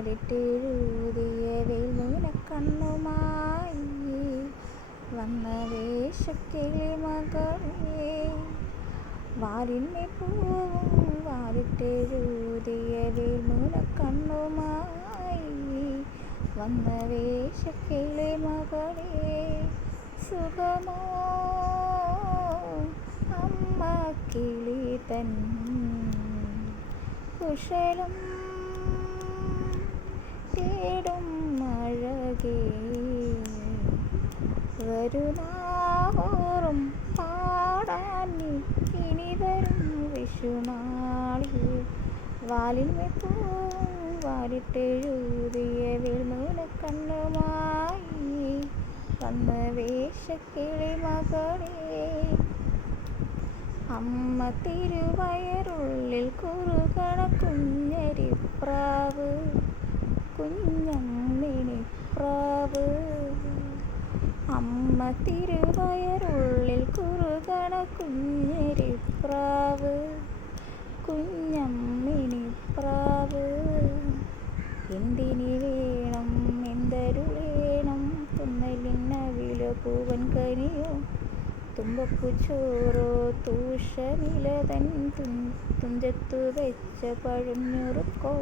വാലിട്ടെഴുതിയ വെയിൽമൂനക്കണ്ണുമായി വന്ന വേഷക്കിളി മകളെ. വാലിന്മേൽ പൂവും വാലിട്ടെഴുതിയ വെയിൽമൂനക്കണ്ണുമായി വന്ന വേഷക്കിളി മകളെ. സുഖമോ അമ്മ കിളി തൻ കുശലം തേടും അഴകേ. വരുനാവോറും പാടാൻ ഇനി വരും വിഷുനാളിൽ. വാലിന്മേൽ പൂവും വാലിട്ടെഴുതിയ വെയിൽമൂനക്കണ്ണുമായി വന്ന വേഷക്കിളി മകളെ. അമ്മ തിരുവയറുള്ളിൽ കുറുകണ കുഞ്ഞരിപ്രാവ്, കുഞ്ഞമ്മിണിപ്രാവ്. അമ്മ തിരുവയറുള്ളിൽ കുറുകണ കുഞ്ഞരിപ്രാവ്, കുഞ്ഞമ്മിണിപ്രാവ്. എന്തിനി വേണം എന്തരുളേണം തുന്നലിനവിലോ പൂവൻ കനിയോ തുമ്പപ്പൂച്ചോറോ തൂഷനില തൻ തുഞ്ചത്തു വെച്ച പഴഞ്ഞുറുക്കോ.